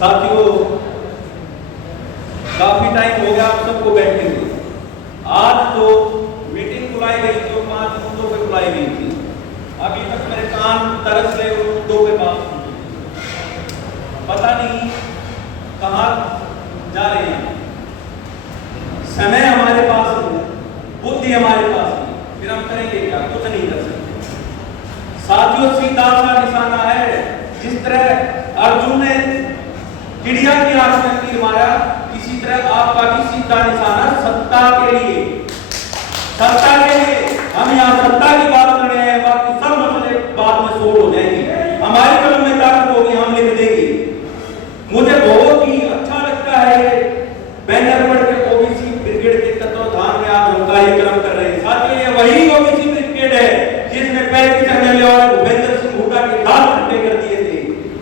साथियों, काफी टाइम हो गया आप सबको बैठे हुए। आज जो मीटिंग बुलाई गई थी वो 5 मुद्दों पे बुलाई गई थी। अभी तक मेरे कान तरस रहे उन मुद्दों पे बात सुन, पता नहीं कहाँ जा रहे हैं। समय हमारे पास है, बुद्धि हमारे पास है, फिर हम करेंगे क्या? कुछ नहीं कर सकते। साथियों, सीता का निशाना है। जिस तरह अर्जुन ने चिड़िया की आंख में तीर मारा, इसी तरह आपका भी सीधा निशाना सत्ता के लिए। सत्ता के लिए हम यहाँ सत्ता की बात कर रहे हैं, बाकी सब मसले बाद में सोल्व हो जाएंगे। हमारी कलम में ताकत होगी, हम लिख देंगे। मुझे बहुत ही अच्छा लगता है बैनर पढ़ के ओबीसी ब्रिगेड के तत्वाधान में आप लोग कार्यक्रम कर रहे हैं। साथियों, ये वही ओबीसी ब्रिगेड है जिसने 35 एमएलए और भूपेंद्र सिंह हुड्डा के दांत खट्टे कर दिए थे,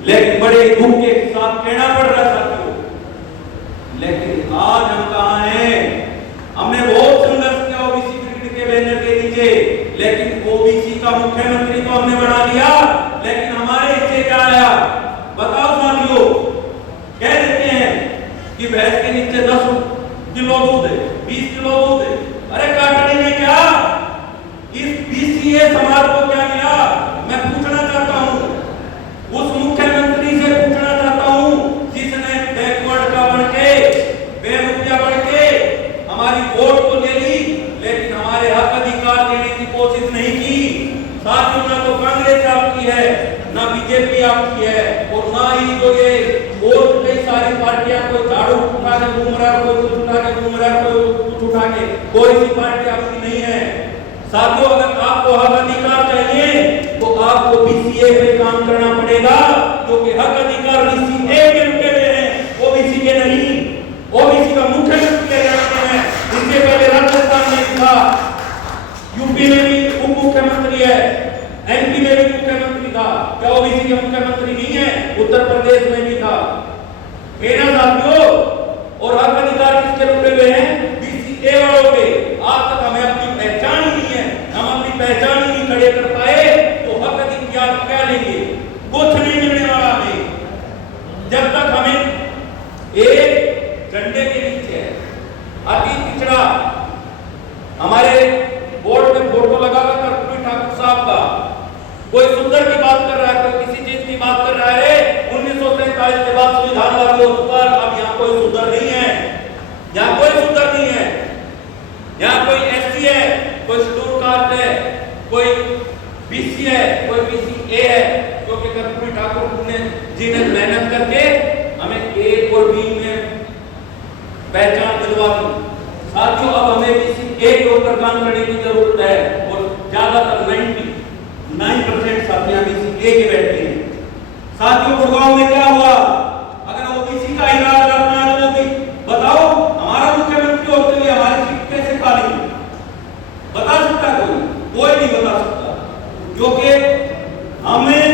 लेकिन बड़े दुख के साथ कहना पड़ रहा साथियों। लेकिन आज हम कहाँ हैं? हमने बहुत संघर्ष किया ओबीसी ब्रिगेड के बैनर के नीचे, लेकिन ओबीसी का मुख्यमंत्री तो हमने बना दिया, लेकिन हमारे हिस्से क्या आया बताओ साथियों? कह देते हैं कि भैंस के नीचे 10 किलो दूध है, 20 किलो दूध है। अरे काटने में क्या? इस बीसीए समाज को क्या मिला? मैं पूछना चाहता हूं, उस मुख्यमंत्री से पूछना चाहता हूं जिसने बैकवर्ड का बन के, बेरुपया बन के हमारी वोट को ले ली, लेकिन हमारे हक अधिकार देने की कोशिश नहीं की। साथियों, ना तो कांग्रेस आपकी है, ना बीजेपी आपकी है, और ना ही जो ये और कई सारी पार्टियां, कोई झाड़ू उठा के घूम रहा है, कोई कुछ उठा के घूम रहा है, कोई कुछ उठा के, कोई सी पार्टी आपकी नहीं है। साथियों, अगर आपको हक अधिकार चाहिए तो आपको बीसीए पे काम करना पड़ेगा, क्योंकि हक अधिकार बीसीए के रुके हुए हैं, ओबीसी के नहीं। ओबीसी का मुख्यमंत्री रहते हैं, इससे पहले राजस्थान में भी था, यूपी में भी उप मुख्यमंत्री है, एमपी में भी मुख्यमंत्री था। क्या ओबीसी का मुख्यमंत्री नहीं है? उत्तर प्रदेश में भी था। मेरा साथियों, और हक अधिकार किसके रुके हुए हैं? बीसीए वालों के। आज तक हमें अपनी पहचान ही नहीं है, हम अपनी पहचान ही नहीं खड़े कर पाए, तो हक अधिकार क्या लेंगे? कुछ नहीं मिलने वाला हमें, जब तक हमें एक झंडे के नीचे अति पिछड़ा हमारे बोर्ड में फोटो लगाकर कर्पूरी ठाकुर साहब का, कोई सुंदर की बात कर रहा है, कोई किसी चीज की बात कर रहा है। 1947 के बाद संविधान लागू हो चुका, अब यहाँ कोई सुंदर नहीं है, यहाँ कोई सुंदर नहीं है, यहाँ कोई एससी है, कोई शेड्यूल कास्ट है, कोई बीसी है, कोई बीसीए है, क्योंकि कर्पूरी ठाकुर ने जी ने मेहनत करके हमें ए और बी में पहचान दिलवा दी। साथियों, अब हमें बीसीए के ऊपर काम करने की जरूरत है, और ज्यादातर 99% साथियां बीसीए के बैठे हैं। साथियों, गुड़गांव में क्या हुआ? अगर ओबीसी का इलाज करना है तो भी बताओ, हमारा मुख्यमंत्री होते हुए हमारी सीट कैसे खाली हुई? बता सकता कोई? कोई नहीं बता सकता, क्योंकि हमें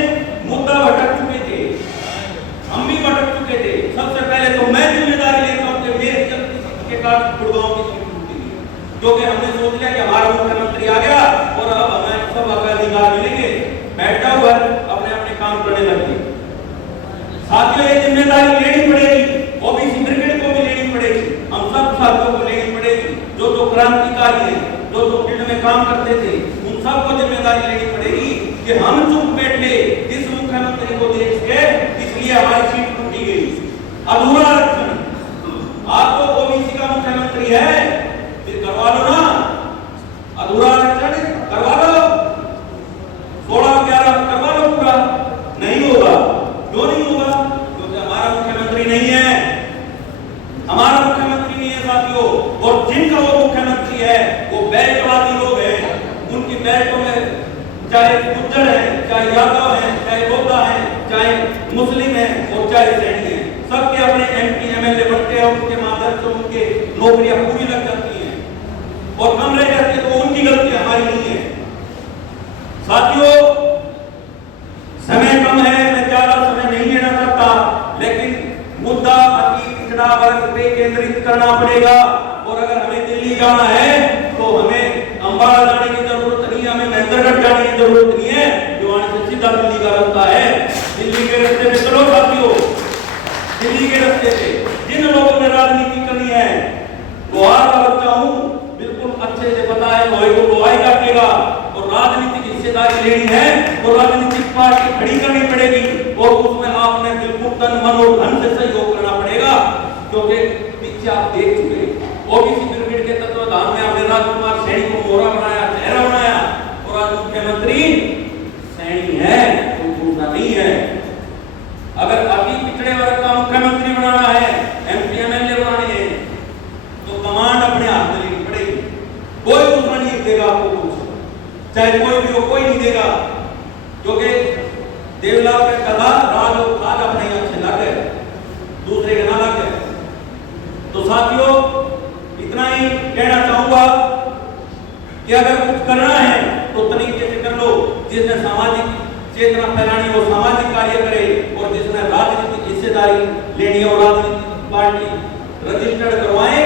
मुद्दा भटक चुके थे, हम भी भटक चुके थे। सबसे पहले तो मैं जिम्मेदारी लेता हूं कि मेरी गलती के कारण गुड़गांव की सीट टूटी है, क्योंकि हमने सोच लिया कि हमारा मुख्यमंत्री आ गया और अब हमें सब अधिकार मिलेंगे, बैठ जाओ घर, अपने अपने काम करने लगे। साथियों, ये जिम्मेदारी लेनी पड़ेगी, ओबीसी ब्रिगेड को भी लेनी पड़ेगी, हम सब साथियों को लेनी पड़ेगी। जो क्रांतिकारी हैं, जो फील्ड में काम करते थे, उन सबको जिम्मेदारी लेनी पड़ेगी कि हम चुप बैठे इस मुख्यमंत्री को देख के, इसलिए हमारी सीट टूटी गई। अधूरा आरक्षण, आपको ओबीसी का मुख्यमंत्री है, फिर करवा लो ना, अधूरा आरक्षण करवा लो, 16-11 करवा लो पूरा। नहीं होगा, क्यों नहीं होगा? क्योंकि हमारा मुख्यमंत्री नहीं है, हमारा मुख्यमंत्री नहीं है साथियों। और जिनका वो मुख्यमंत्री है वो बेल्टवादी लोग हैं, उनकी बेल्टों में चाहे गुज्जर है, चाहे यादव है, चाहे गोदा है, चाहे मुस्लिम है और चाहे सैनी है, सबके अपने एमपी एमएलए बनते हैं, उनके माध्यम से उनके नौकरियां पूरी लग जाती हैं और कम रह जाती है, तो उनकी गलती हमारी नहीं है। साथियों, समय कम है, मैं ज्यादा समय नहीं लेना चाहता, लेकिन मुद्दा अति पिछड़ा वर्ग पे केंद्रित करना पड़ेगा। और अगर हमें दिल्ली जाना है तो हमें अंबाला जाने की जरूरत नहीं है, हमें महेंद्रगढ़ जाने की जरूरत नहीं है, जो आने से सीधा दिल्ली का रास्ता है। दिल्ली के रास्ते में चलो साथियों, दिल्ली लेनी है तो राजनीतिक पार्टी खड़ी करनी पड़ेगी और उसमें आपने बिल्कुल तन मन और धन से सहयोग करना पड़ेगा, क्योंकि पीछे आप देख चुके ओबीसी पिरामिड के तत्वाधान में आपने राजकुमार सैनी को मोहरा बनाया, चेहरा बनाया, और आज मुख्यमंत्री सैनी है, कोई दूसरा नहीं है। अगर अभी पिछड़े वर्ग का मुख्यमंत्री बनाना है, एमपी एमएलए बनाने हैं, तो कमांड अपने हाथ में लेनी पड़ेगी। कोई दूसरा नहीं देगा आपको कुछ, चाहे कोई भी हो, कोई नहीं देगा, क्योंकि देवलाल का कला राज और खाद अपने यहाँ से लग है, दूसरे के ना लग है। तो साथियों, इतना ही कहना चाहूंगा कि अगर कुछ करना है तो तरीके से कर लो, जिसने सामाजिक चेतना फैलानी हो सामाजिक कार्य करे, और जिसने राजनीतिक हिस्सेदारी लेनी हो राजनीतिक पार्टी रजिस्टर्ड करवाएं